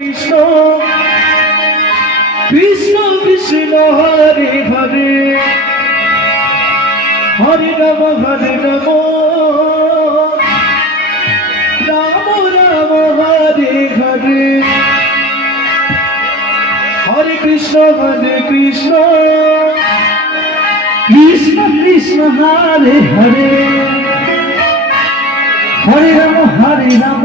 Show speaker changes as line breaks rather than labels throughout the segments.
কৃষ্ণ কৃষ্ণ হরে হরে হরে নম হরে নম রাম রাম হরে হরে হরে কৃষ্ণ হরে কৃষ্ণ কৃষ্ণ কৃষ্ণ হরে হরে হরে রাম হরে Ram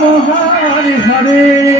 Hare Hare